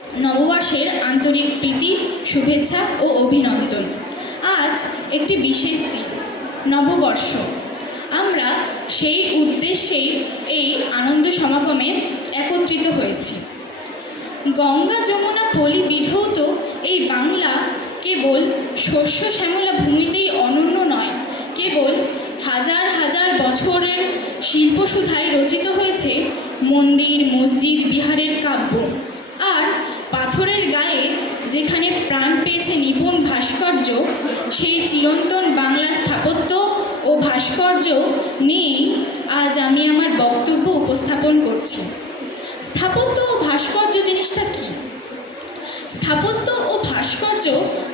নববর্ষের আন্তরিক প্রীতি, শুভেচ্ছা ও অভিনন্দন। আজ একটি বিশেষ দিন, নববর্ষ। আমরা সেই উদ্দেশ্যেই এই আনন্দ সমাগমে একত্রিত হয়েছি। গঙ্গা যমুনা পলি বিধৌত এই বাংলা কেবল শস্য শ্যামলা ভূমিতেই অনন্য নয়, কেবল হাজার হাজার বছরের শিল্পসুধায় রচিত হয়েছে মন্দির, মসজিদ, বিহারের কাব্য। আর পাথরের গায়ে যেখানে প্রাণ পেয়েছে নিপুণ ভাস্কর্য, সেই চিরন্তন বাংলা স্থাপত্য ও ভাস্কর্য নিয়েই আজ আমি আমার বক্তব্য উপস্থাপন করছি। স্থাপত্য ও ভাস্কর্য জিনিসটা কী? স্থাপত্য ও ভাস্কর্য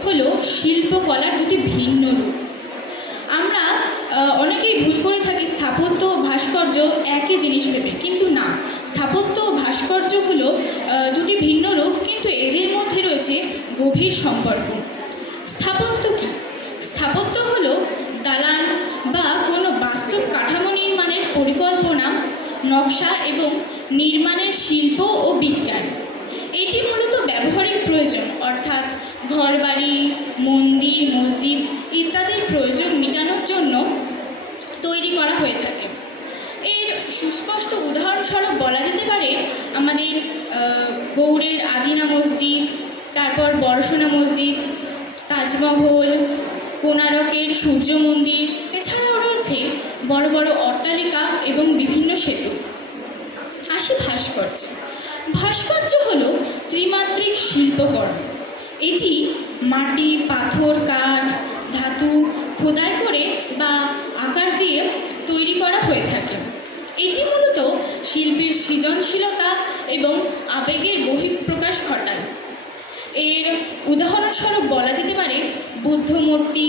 হলো শিল্পকলার দুটি ভিন্ন রূপ। আমরা অনেকেই ভুল করে থাকি স্থাপত্য ও ভাস্কর্য একই জিনিস ভেবে, কিন্তু না। স্থাপত্য ও ভাস্কর্য হলো দুটি ভিন্ন রূপ, কিন্তু এদের মধ্যে রয়েছে গভীর সম্পর্ক। স্থাপত্য কী? স্থাপত্য হলো দালান বা কোনো বাস্তব কাঠামো নির্মাণের পরিকল্পনা, নকশা এবং নির্মাণের শিল্প ও বিজ্ঞান। এটি মূলত ব্যবহারিক প্রয়োজন, অর্থাৎ ঘরবাড়ি, মন্দির, মসজিদ ইত্যাদির প্রয়োজন মেটানোর জন্য তৈরি করা হয়ে থাকে। এর সুস্পষ্ট উদাহরণস্বরূপ বলা যেতে পারে আমাদের গৌড়ের আদিনা মসজিদ, তারপর বড়সোনা মসজিদ, তাজমহল, কোণারকের সূর্য মন্দির, এছাড়াও রয়েছে বড় বড় অট্টালিকা এবং বিভিন্ন সেতু। আসি ভাস্কর্য। ভাস্কর্য হলো ত্রিমাত্রিক শিল্পকর্ম। এটি মাটি, পাথর, কাঠ, ধাতু খোদাই করে বা আকার দিয়ে তৈরি করা হয়ে থাকে। এটি মূলত শিল্পীর সৃজনশীলতা এবং আবেগের বহিঃপ্রকাশ ঘটায়। এর উদাহরণস্বরূপ বলা যেতে পারে বুদ্ধ মূর্তি,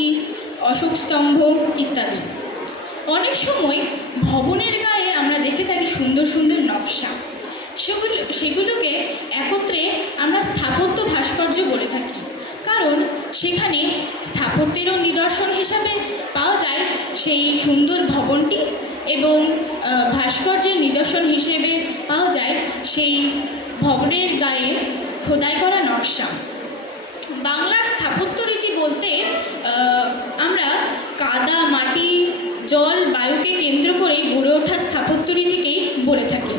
অশোক স্তম্ভ ইত্যাদি। অনেক সময় ভবনের গায়ে আমরা দেখে থাকি সুন্দর সুন্দর নকশা। সেগুলোকে একত্রে আমরা স্থাপত্য ভাস্কর্য বলে থাকি, কারণ সেখানে স্থাপত্যেরও নিদর্শন হিসাবে পাওয়া যায় সেই সুন্দর ভবনটি এবং ভাস্কর্যের নিদর্শন হিসেবে পাওয়া যায় সেই ভবনের গায়ে খোদাই করা নকশা। বাংলার স্থাপত্য রীতি বলতে আমরা কাদা, মাটি, জল, বায়ুকে কেন্দ্র করে গড়ে ওঠা স্থাপত্য রীতিকেই বলে থাকি।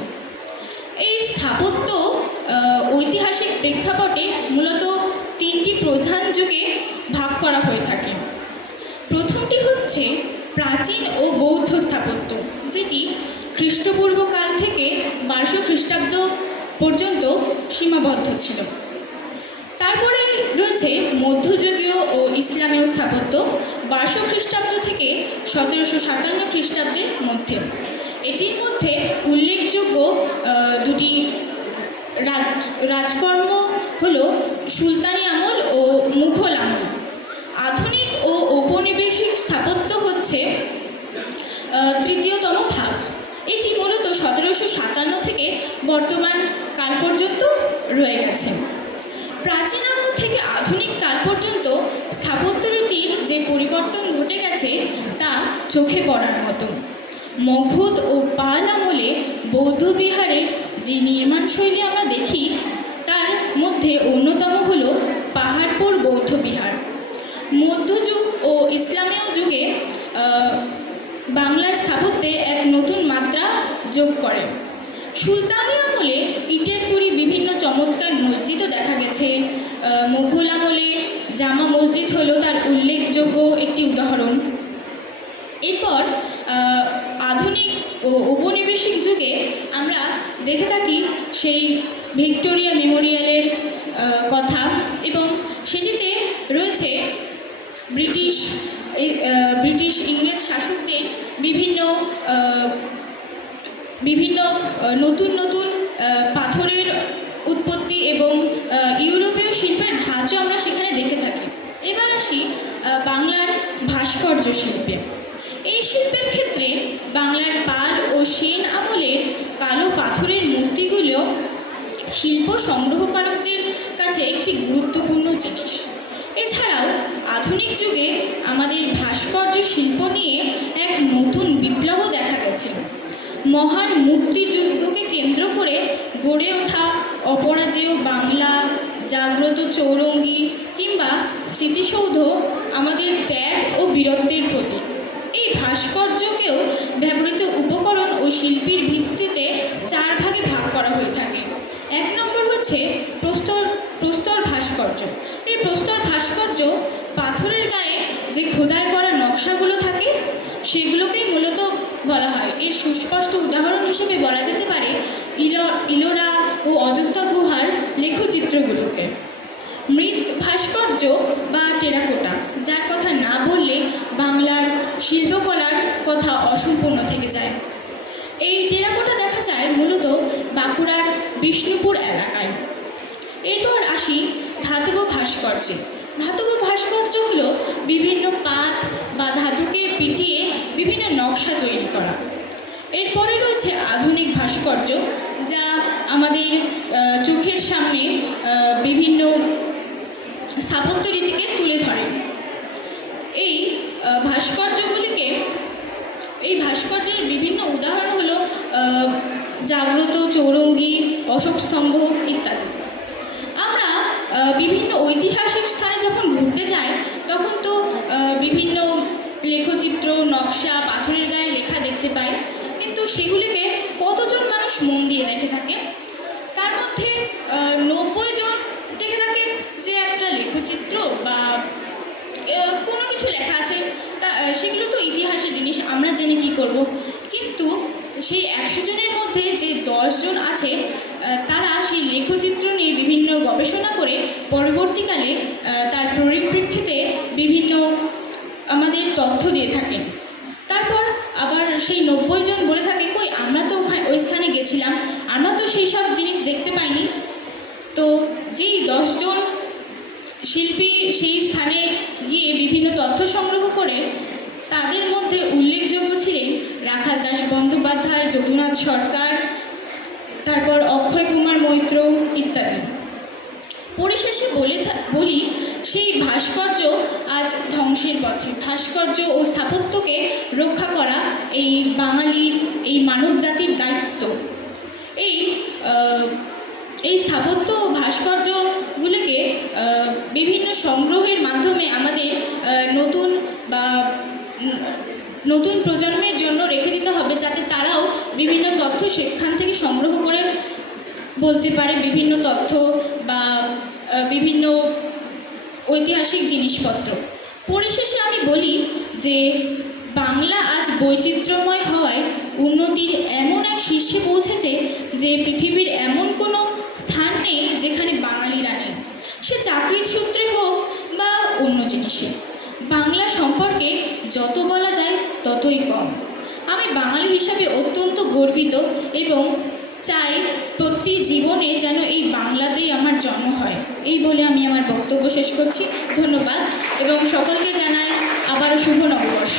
এই স্থাপত্য ঐতিহাসিক প্রেক্ষাপটে মূলত তিনটি প্রধান যুগে ভাগ করা হয়ে থাকে। প্রথমটি হচ্ছে প্রাচীন ও বৌদ্ধ স্থাপত্য, যেটি খ্রিস্টপূর্ব কাল থেকে 1200 খ্রিস্টাব্দ পর্যন্ত সীমাবদ্ধ ছিল। তারপরে রয়েছে মধ্যযুগীয় ও ইসলামীয় স্থাপত্য, 1200 খ্রিস্টাব্দ থেকে 1757 খ্রিস্টাব্দের মধ্যে। এটির মধ্যে উল্লেখযোগ্য দুটি রাজকর্ম হলো সুলতানি আমল ও মুঘল আমল। আধুনিক ও ঔপনিবেশিক স্থাপত্য হচ্ছে তৃতীয়তম ভাগ। এটি মূলত 1757 থেকে বর্তমান কাল পর্যন্ত রয়ে গেছে। প্রাচীন আমল থেকে আধুনিক কাল পর্যন্ত স্থাপত্য রীতির যে পরিবর্তন ঘটে গেছে তা চোখে পড়ার মতো। মগধ ও পাল আমলে বৌদ্ধ বিহারের যে নির্মাণশৈলী আমরা দেখি, তার মধ্যে অন্যতম হল পাহাড়পুর বৌদ্ধ বিহার। মধ্যযুগ ও ইসলামীয় যুগে বাংলার স্থাপত্যে এক নতুন মাত্রা যোগ করে। সুলতানি আমলে ইটের তৈরি বিভিন্ন চমৎকার মসজিদও দেখা গেছে। মুঘল আমলে জামা মসজিদ হলো তার উল্লেখযোগ্য একটি উদাহরণ। এরপর আধুনিক ও ঔপনিবেশিক যুগে আমরা দেখে থাকি সেই ভিক্টোরিয়া মেমোরিয়ালের কথা, এবং সেটিতে রয়েছে ব্রিটিশ ইংরেজ শাসকদের বিভিন্ন নতুন নতুন পাথরের উৎপত্তি এবং ইউরোপীয় শিল্পের ধাঁচও আমরা সেখানে দেখে থাকি। এবার আসি বাংলার ভাস্কর্য শিল্পে। এই শিল্পের ক্ষেত্রে বাংলার পাল ও সেন আমলের কালো পাথরের মূর্তিগুলো শিল্প সংগ্রহকারকদের কাছে একটি গুরুত্বপূর্ণ জিনিস। এছাড়াও আধুনিক যুগে আমাদের ভাস্কর্য শিল্প নিয়ে এক নতুন বিপ্লবও দেখা গেছে। মহান মুক্তিযুদ্ধকে কেন্দ্র করে গড়ে ওঠা অপরাজেয় বাংলা, জাগ্রত চৌরঙ্গী কিংবা স্মৃতিসৌধ আমাদের ত্যাগ ও বীরত্বের প্রতীক। এই ভাস্কর্যকেও ব্যবহৃত উপকরণ ও শিল্পীর ভিত্তিতে 4 ভাগে ভাগ করা হয়ে থাকে। 1 নম্বর হচ্ছে প্রস্তর ভাস্কর্য। এই প্রস্তর ভাস্কর্য পাথরের গায়ে যে খোদাই করা নকশাগুলো থাকে সেগুলোকেই মূলত বলা হয়। এর সুস্পষ্ট উদাহরণ হিসেবে বলা যেতে পারে ইলোরা ও অযোধ্যা গুহার লেখচিত্রগুলোকে। মৃৎ ভাস্কর্য বা টেরাকোটা, যার কথা না বললে বাংলার শিল্পকলার কথা অসম্পূর্ণ থেকে যায়। এই টেরাকোটা দেখা যায় মূলত বাঁকুড়ার বিষ্ণুপুর এলাকায়। এরপর আসি ধাতব ভাস্কর্যে। ধাতব ভাস্কর্য হলো বিভিন্ন পাত বা ধাতুকে পিটিয়ে বিভিন্ন নকশা তৈরি করা। এরপরে রয়েছে আধুনিক ভাস্কর্য, যা আমাদের চোখের সামনে বিভিন্ন স্থাপত্য রীতিকে তুলে ধরে। এই ভাস্কর্যের বিভিন্ন উদাহরণ হলো জাগ্রত চৌরঙ্গী, অশোক স্তম্ভ ইত্যাদি। আমরা বিভিন্ন ঐতিহাসিক স্থানে যখন ঘুরতে যাই তখন তো বিভিন্ন লেখচিত্র, নকশা, পাথরের গায়ে লেখা দেখতে পাই, কিন্তু সেগুলিকে কতজন মানুষ মন দিয়ে দেখে থাকে? তার মধ্যে 90 জন দেখে থাকে যে একটা লেখচিত্র বা কোনো কিছু লেখা আছে, তা সেগুলো তো ইতিহাসের জিনিস, আমরা জেনে কী করব। কিন্তু সেই 100 জনের মধ্যে যে 10 জন আছে তারা সেই লেখচিত্র নিয়ে বিভিন্ন গবেষণা করে পরবর্তীকালে তার পরিপ্রেক্ষিতে বিভিন্ন আমাদের তথ্য দিয়ে থাকেন। তারপর আবার সেই 90 জন বলে থাকে, কই আমরা তো ওই স্থানে গেছিলাম, আমরা তো সেই সব জিনিস দেখতে পাইনি। তো যেই 10 জন শিল্পী সেই স্থানে গিয়ে বিভিন্ন তথ্য সংগ্রহ করে, তাদের মধ্যে উল্লেখযোগ্য ছিলেন রাখাল দাস বন্দ্যোপাধ্যায়, যদুনাথ সরকার, তারপর অক্ষয় কুমার মৈত্র ইত্যাদি। পরিশেষে বলি সেই ভাস্কর্য আজ ধ্বংসের পথে। ভাস্কর্য ও স্থাপত্যকে রক্ষা করা এই বাঙালির, এই মানব জাতির দায়িত্ব। এই স্থাপত্য ও ভাস্কর্যগুলিকে বিভিন্ন সংগ্রহের মাধ্যমে আমাদের নতুন প্রজন্মের জন্য রেখে দিতে হবে, যাতে তারাও বিভিন্ন তথ্য সেখান থেকে সংগ্রহ করে বলতে পারে, বিভিন্ন তথ্য বা বিভিন্ন ঐতিহাসিক জিনিসপত্র। পরিশেষে আমি বলি যে বাংলা আজ বৈচিত্র্যময় হওয়ায় উন্নতির এমন এক শীর্ষে পৌঁছেছে যে পৃথিবীর এমন কোনো স্থান নেই যেখানে বাঙালিরা নেই, সে চাকরির সূত্রে হোক বা অন্য জিনিসে। বাংলা সম্পর্কে যত বলা যায় ততই কম। আমি বাঙালি হিসাবে অত্যন্ত গর্বিত এবং চাই প্রতি জীবনে যেন এই বাংলাতেই আমার জন্ম হয়। এই বলে আমি আমার বক্তব্য শেষ করছি। ধন্যবাদ এবং সকলকে জানাই আবারও শুভ নববর্ষ।